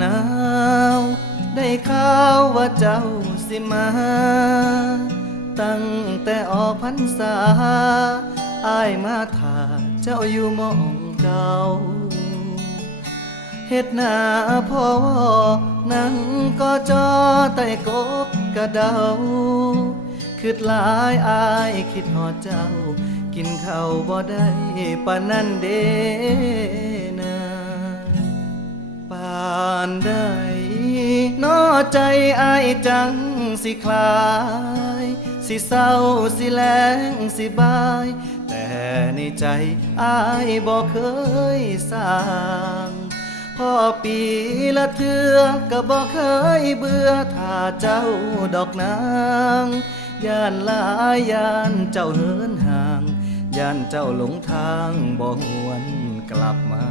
หนาว ได้ข่าวว่าเจ้าสิมา ตั้งแต่ออกพรรษาอายมาถาเจ้าอยู่มองเก่าเฮ็ดหน้าพ่อนั่งก็จอใต้กกกระเดาคิดหลายอายคิดหอดเจ้า กินข้าวบ่ได้ปานนั้นเด้ ใจอายจังสิคลาย สิเศร้าสิแลงสิบาย แต่ในใจอายบ่เคยสร้างพ่อปีละเทือก็บ่เคยเบื่อถ้าเจ้าดอกนางย่านลายย่านเจ้าเหินห่าง ย่านเจ้าหลงทางบ่หวนกลับมา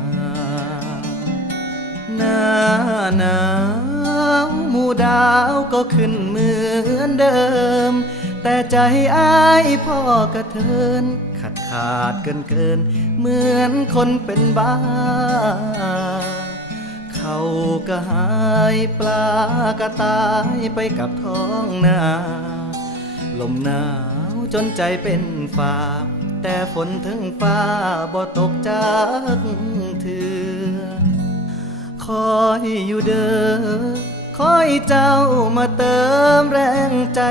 หน้าหนา หมู่ดาวก็ขึ้นเหมือนเดิม แต่ใจอ้ายพ่อกระเทิน ขาดขาดเกินเกิน เหมือนคนเป็นบ้า เขาก็หายปลากระตายไปกับท้องนาลมหนาวจนใจเป็นฟ้าแต่ฝนถึงฟ้าบ่ตกจากเถือคอยอยู่เด้อ คอยเจ้ามาเติมแรงใจ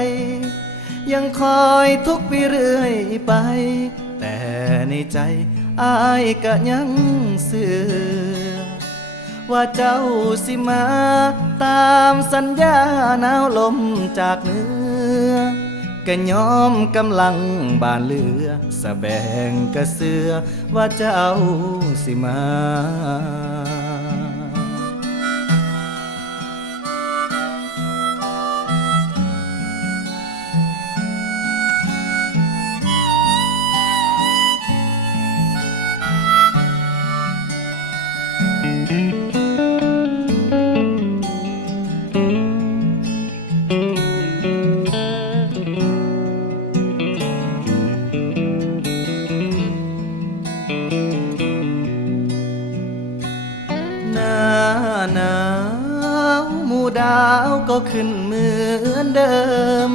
ยังคอยทุกปีเรื่อยไป แต่ในใจอายก็ยังเสือ ว่าเจ้าสิมาตามสัญญาหนาวลมจากเหนือก็ยอมกำลังบานเลือสะแบงกระเสือว่าเจ้าสิมาาวหมู่ดาวก็ขึ้นเหมือนเดิม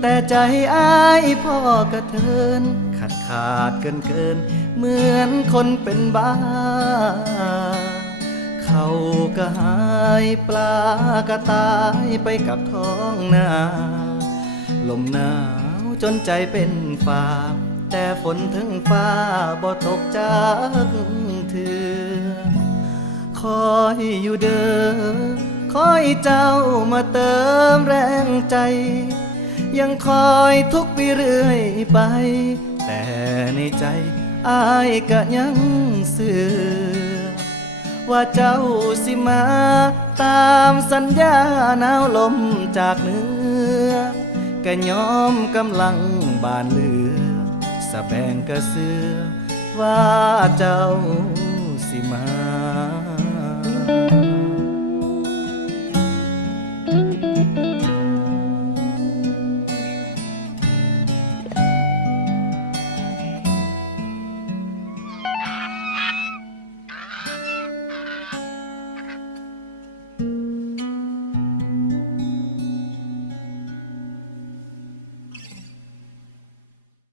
แต่ใจอ้ายพ่อกระเทิน ขาดขาดเกินเกิน เหมือนคนเป็นบ้า เขาก็หายปลากระตายไปกับท้องนาลมหนาวจนใจเป็นฟาแต่ฝนถึงฟ้าบ่ตกจากเถือคอยอยู่เด้อ คอยเจ้ามาเติมแรงใจ ยังคอยทุกปีเรื่อยไป แต่ในใจอายก็ยังเสือว่าเจ้าสิมา ตามสัญญาหนาวลมจากเหนือก็ยอมกำลังบานเหลือสะแบงกระเสือว่าเจ้าสิมา